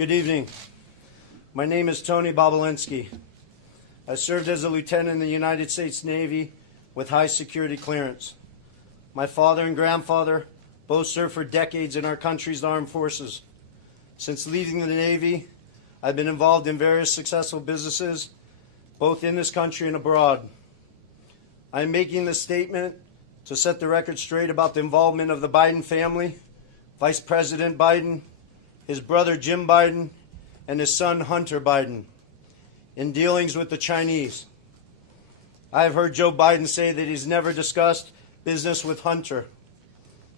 Good evening. My name is Tony Bobulinski. I served as a lieutenant in the United States Navy with high security clearance. My father and grandfather both served for decades in our country's armed forces. Since leaving the Navy, I've been involved in various successful businesses, both in this country and abroad. I am making this statement to set the record straight about the involvement of the Biden family, Vice President Biden, his brother Jim Biden, and his son Hunter Biden in dealings with the Chinese. I have heard Joe Biden say that he's never discussed business with Hunter.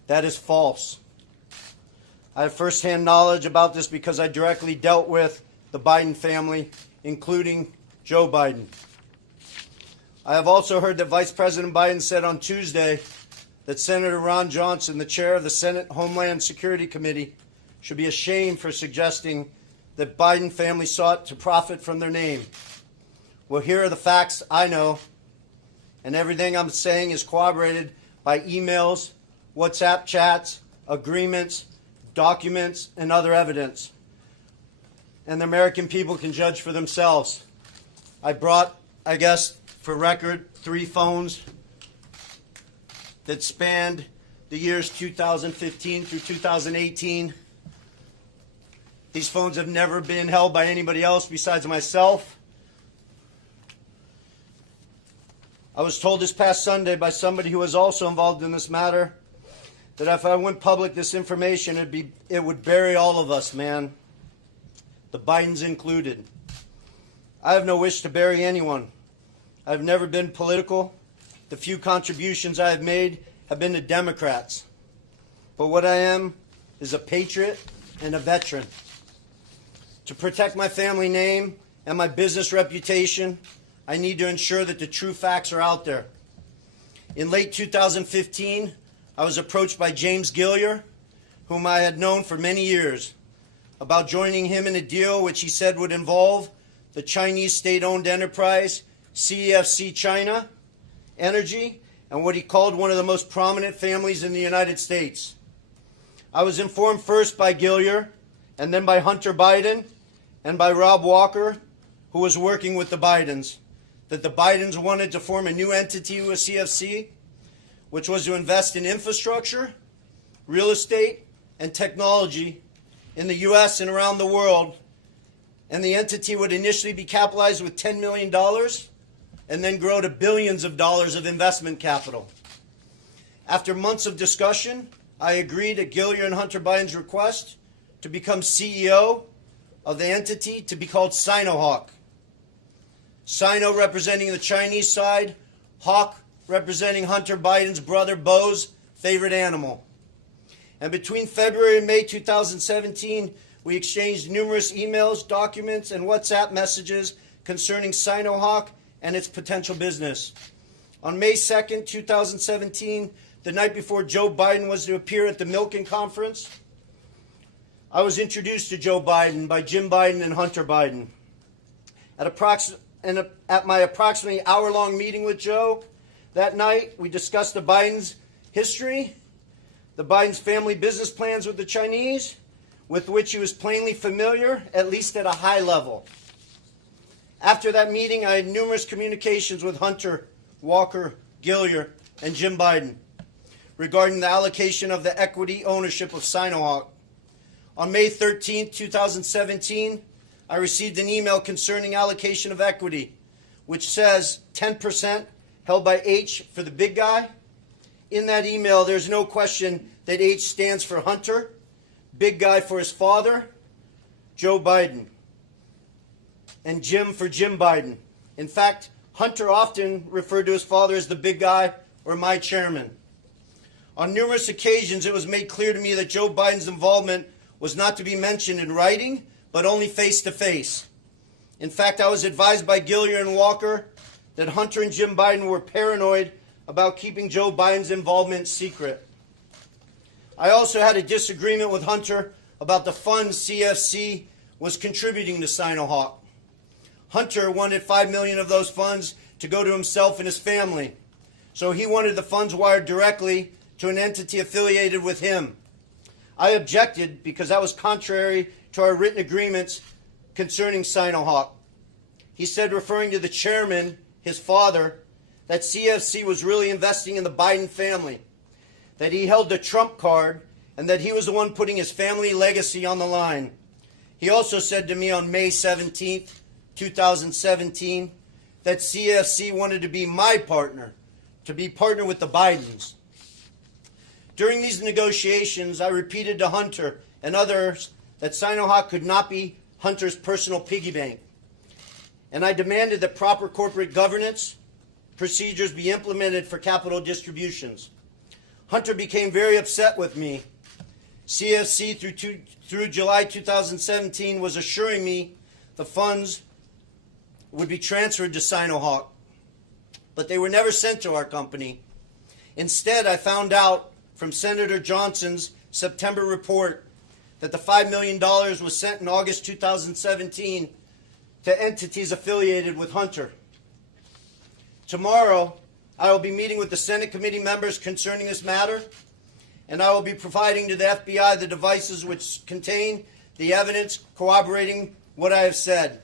That is false. I have firsthand knowledge about this because I directly dealt with the Biden family, including Joe Biden. I have also heard that Vice President Biden said on Tuesday that Senator Ron Johnson, the chair of the Senate Homeland Security Committee, should be ashamed for suggesting that Biden family sought to profit from their name. Well, here are the facts I know, and everything I'm saying is corroborated by emails, WhatsApp chats, agreements, documents, and other evidence. And the American people can judge for themselves. I brought, I guess, for record, 3 phones that spanned the years 2015 through 2018. These phones have never been held by anybody else besides myself. I was told this past Sunday by somebody who was also involved in this matter that if I went public this information, it would bury all of us, man. The Bidens included. I have no wish to bury anyone. I've never been political. The few contributions I have made have been to Democrats. But what I am is a patriot and a veteran. To protect my family name and my business reputation, I need to ensure that the true facts are out there. In late 2015, I was approached by James Gilliar, whom I had known for many years, about joining him in a deal which he said would involve the Chinese state-owned enterprise CEFC China Energy and what he called one of the most prominent families in the United States. I was informed first by Gilliar and then by Hunter Biden and by Rob Walker, who was working with the Bidens, that the Bidens wanted to form a new entity with CFC, which was to invest in infrastructure, real estate, and technology in the U.S. and around the world. And the entity would initially be capitalized with $10 million and then grow to billions of dollars of investment capital. After months of discussion, I agreed at Gilliar and Hunter Biden's request to become CEO of the entity to be called Sinohawk. Sino representing the Chinese side, Hawk representing Hunter Biden's brother Bo's favorite animal. And between February and May 2017, we exchanged numerous emails, documents, and WhatsApp messages concerning Sinohawk and its potential business. On May 2nd, 2017, the night before Joe Biden was to appear at the Milken Conference, I was introduced to Joe Biden by Jim Biden and Hunter Biden. At my approximately hour-long meeting with Joe that night, we discussed the Biden's history, the Biden's family business plans with the Chinese, with which he was plainly familiar, at least at a high level. After that meeting, I had numerous communications with Hunter, Walker, Gilliar, and Jim Biden regarding the allocation of the equity ownership of Sinohawk. On May 13, 2017, I received an email concerning allocation of equity, which says 10% held by H for the big guy. In that email, there's no question that H stands for Hunter, big guy for his father, Joe Biden, and Jim for Jim Biden. In fact, Hunter often referred to his father as the big guy or my chairman. On numerous occasions, it was made clear to me that Joe Biden's involvement was not to be mentioned in writing, but only face-to-face. In fact, I was advised by Gilliar and Walker that Hunter and Jim Biden were paranoid about keeping Joe Biden's involvement secret. I also had a disagreement with Hunter about the funds CFC was contributing to Sinohawk. Hunter wanted $5 million of those funds to go to himself and his family, so he wanted the funds wired directly to an entity affiliated with him. I objected because that was contrary to our written agreements concerning Sinohawk. He said, referring to the chairman, his father, that CFC was really investing in the Biden family, that he held the Trump card, and that he was the one putting his family legacy on the line. He also said to me on May 17th, 2017, that CFC wanted to be my partner, to be partner with the Bidens. During these negotiations, I repeated to Hunter and others that Sinohawk could not be Hunter's personal piggy bank. And I demanded that proper corporate governance procedures be implemented for capital distributions. Hunter became very upset with me. CFC through July 2017 was assuring me the funds would be transferred to Sinohawk, but they were never sent to our company. Instead, I found out from Senator Johnson's September report that the $5 million was sent in August 2017 to entities affiliated with Hunter. Tomorrow, I will be meeting with the Senate committee members concerning this matter, and I will be providing to the FBI the devices which contain the evidence corroborating what I have said.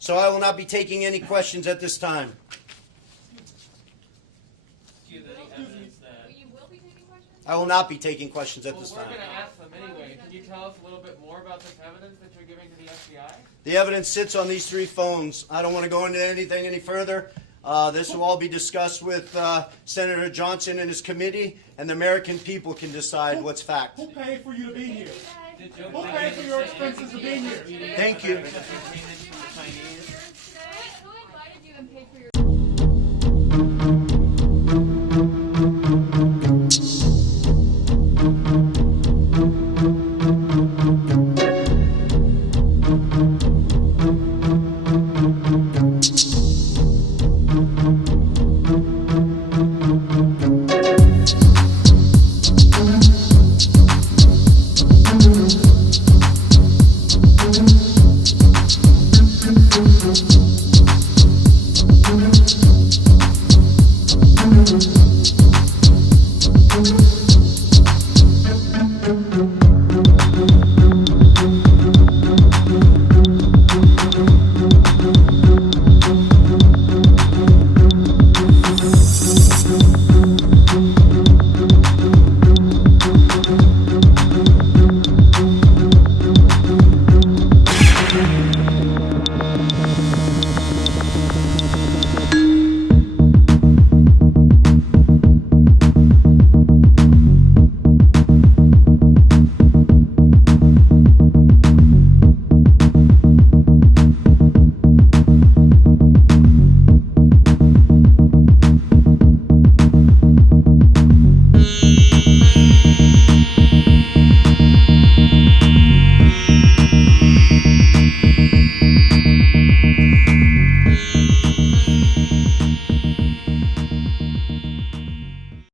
So I will not be taking any questions at this time. I will not be taking questions at this time. We're going to ask them anyway. Can you tell us a little bit more about this evidence that you're giving to the FBI? The evidence sits on these 3 phones. I don't want to go into anything any further. This will all be discussed with Senator Johnson and his committee, and the American people can decide what's fact. Who paid for you to be here? Who paid for your expenses to be here? Thank you. Who invited you and paid for your